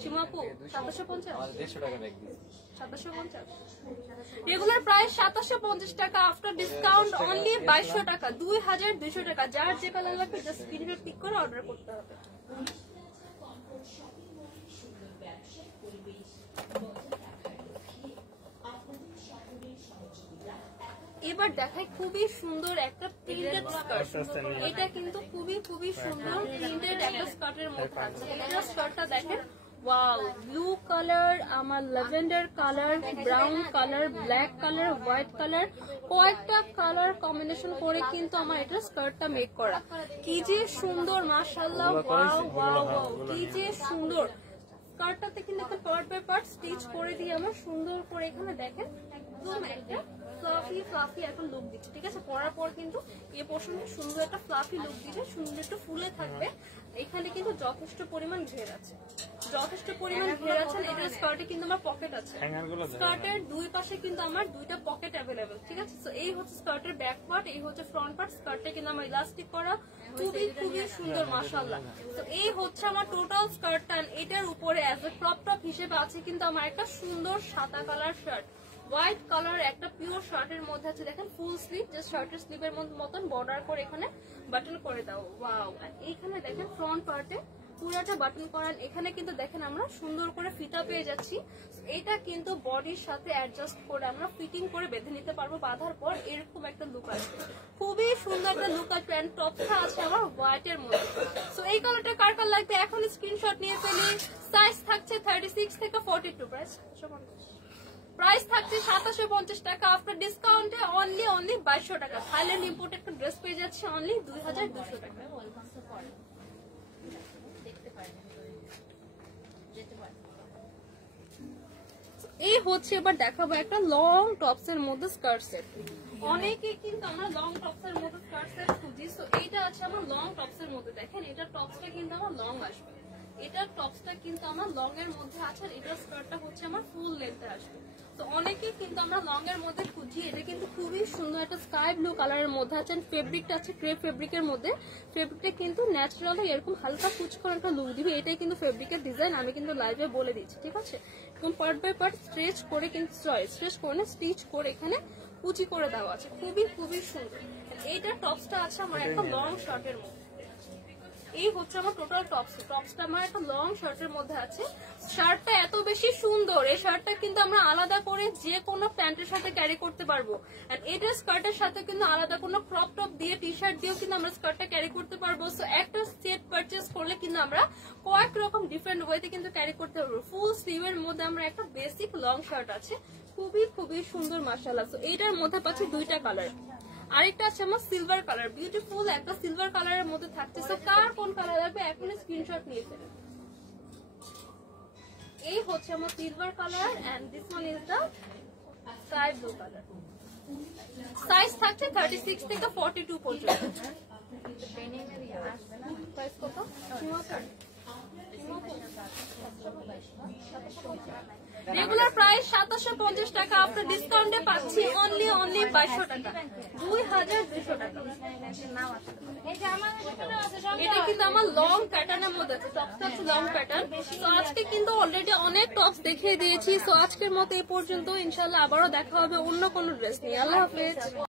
সীমাপু 750। 150 টাকা ব্যাগ দিয়েছি। 750 রেগুলার প্রাইস 750 টাকা, আফটার ডিসকাউন্ট অনলি 2200 টাকা। 2200 টাকা। যার যে কালার লাগবে জাস্ট স্ক্রিনশট পিক করে অর্ডার করতে হবে। এবার দেখাই খুবই সুন্দর একটা প্রিন্টেড স্কার্ট। এটা কিন্তু খুবই খুবই সুন্দর প্রিন্টেড একটা স্কার্টের মধ্যে আছে। এটা স্কার্টটা দেখেন, ওয়াও, ব্লু কালার, আমার lavender colour, brown colour, black colour, white colour, কয়েকটা কালার কম্বিনেশন করে কিন্তু আমার এটা স্কার্টটা মেক করা। কি যে সুন্দর, মাশাআল্লাহ, ওয়াও ওয়াও ওয়াও, কি যে সুন্দর। স্কার্টটাতে কিন্তু একটা পার্ট বাই পার্ট স্টিচ করে দিয়ে আমার সুন্দর করে এখানে দেখেন একদম একটা ফ্লাফি ফ্লাফি একটা লুক দিচ্ছে। ঠিক আছে, পরার পর কিন্তু এই পোর্শনটা সুন্দর একটা ফ্লাফি লুক দিচ্ছে, সুন্দর একটু ফুলে থাকবে। এখানে কিন্তু যথেষ্ট পরিমাণ ঘের আছে, যথেষ্ট পরিমাণ ঘের আছে। এটার স্কার্টে কিন্তু আমার পকেট আছে। স্কার্টের দুই পাশে কিন্তু আমার দুইটা পকেট অ্যাভেলেবেল। ঠিক আছে, তো এই হচ্ছে স্কার্টের ব্যাক পার্ট, এই হচ্ছে ফ্রন্ট পার্ট। স্কার্টে কিন্তু আমার ইলাস্টিক করা, খুবই খুবই সুন্দর, মাশাআল্লাহ। তো এই হচ্ছে আমার টোটাল স্কার্টটা। এটার উপরে অ্যাজ এ ক্রপ টপ হিসেবে আছে কিন্তু আমার একটা সুন্দর সাদা কালার শার্ট, হোয়াইট কালার একটা পিওর শার্টের মধ্যে আছে। দেখেন ফুল স্লিভ, জাস্ট শার্টের স্লিভের মতন বর্ডার করে এখানে বাটন করে দাও, ওয়াও। আর এইখানে দেখেন ফ্রন্ট পার্টে পুরোটা বাটন করান। এখানে কিন্তু দেখেন আমরা সুন্দর করে ফিতা পেয়ে যাচ্ছি। এটা কিন্তু বডির সাথে অ্যাডজাস্ট করে আমরা ফিটিং করে বেঁধে নিতে পারবো। বাঁধার পর এরকম একটা লুক আসবে, খুবই সুন্দর একটা লুক আসবে। এন্ড টপটা আছে আমার হোয়াইটের মধ্যে। সো এই কালারটা কার কার লাগবে এখন স্ক্রিনশট নিয়ে ফেলি। সাইজ থাকছে 36 থেকে 42। প্রাইস থাকছে 750 টাকা, আফটার ডিসকাউন্টে অনলি 2200 টাকা। থাইল্যান্ড ইম্পোর্টেড একটা ড্রেস পেয়ে যাচ্ছে অনলি 2200 টাকা। এই হচ্ছে এবার দেখাবো একটা লং টপস এর মধ্যে স্কার্ট সেট। অনেকে কিন্তু আমরা লং টপস এর মধ্যে স্কার্ট সেট খুঁজি। সো এইটা আছে আমার লং টপস এর মধ্যে। দেখেন এটা টপসটা কিন্তু আমার লং আসবে, এটা টপসটা কিন্তু আমার লং এর মধ্যে আছে। আর এটা স্কার্টটা হচ্ছে আমার ফুল লেন্থে আসবে। তো অনেক অনেকেই কিন্তু আমরা লং এর মধ্যে খুঁজি, এটা কিন্তু খুবই সুন্দর একটা স্কাই ব্লু কালারের মধ্যে আছে। ফেব্রিকটা আছে ক্রেপ ফেব্রিকের মধ্যে। ফেব্রিকটা কিন্তু ন্যাচারালি এরকম হালকা কুচকো একটা লুক দিবে, এটাই কিন্তু ফেব্রিকের ডিজাইন। আমি কিন্তু লাইভে বলে দিচ্ছি, ঠিক আছে? এরকম পার্ট বাই পার্ট স্ট্রেচ করে কিন্তু স্ট্রেচ করে না স্টিচ করে এখানে কুচি করে দেওয়া আছে, খুবই খুবই সুন্দর। এইটার টপসটা আছে আমার একটা লং শার্টের মধ্যে। এই হচ্ছে আমার টোটাল টপসটা আমার একটা লং শার্টের মধ্যে আছে। শার্টটা এত বেশি সুন্দর, এই শার্টটা কিন্তু আমরা আলাদা করে যে কোনো প্যান্টের সাথে ক্যারি করতে পারবো। আর এটা স্কার্টের সাথে কিন্তু আলাদা কোনো ক্রপ টপ দিয়ে টি শার্ট দিয়েও কিন্তু আমরা স্কার্টটা ক্যারি করতে পারবো। সো একটা সেট পারচেজ করলে কিন্তু আমরা কয়েক রকম ডিফারেন্ট ওয়েতে কিন্তু ক্যারি করতে পারবো। ফুল স্লিভের মধ্যে আমরা একটা বেসিক লং শার্ট আছে, খুবই খুবই সুন্দর মাশাআল্লাহ। সো এইটার মধ্যে পাচ্ছি দুইটা কালার, আরেকটা আছে আমার সিলভার কালার, বিউটিফুল একটা সিলভার কালারের মধ্যে থাকছে। সো কার কোন কালার লাগবে এখনই স্ক্রিনশট নিয়ে ফেলেন। এই হচ্ছে আমার silver colour and this one is the sky blue colour. Size থাকছে 36 থেকে 42 পর্যন্ত। প্রাইস কত? রেগুলার প্রাইস 2750 টাকা, আপনার ডিসকাউন্টে পাচ্ছি অনলি 2200 টাকা, 2200 টাকা। এটা কিন্তু আমার লং প্যাটার্নের মধ্যে আছে, টপটা হচ্ছে লং প্যাটার্ন। তো আজকে কিন্তু অলরেডি অনেক টপস দেখিয়ে দিয়েছি। তো আজকের মতো এই পর্যন্ত, ইনশাল্লাহ আবারও দেখা হবে অন্য কোনো ড্রেস নিয়ে। আল্লাহ হাফেজ।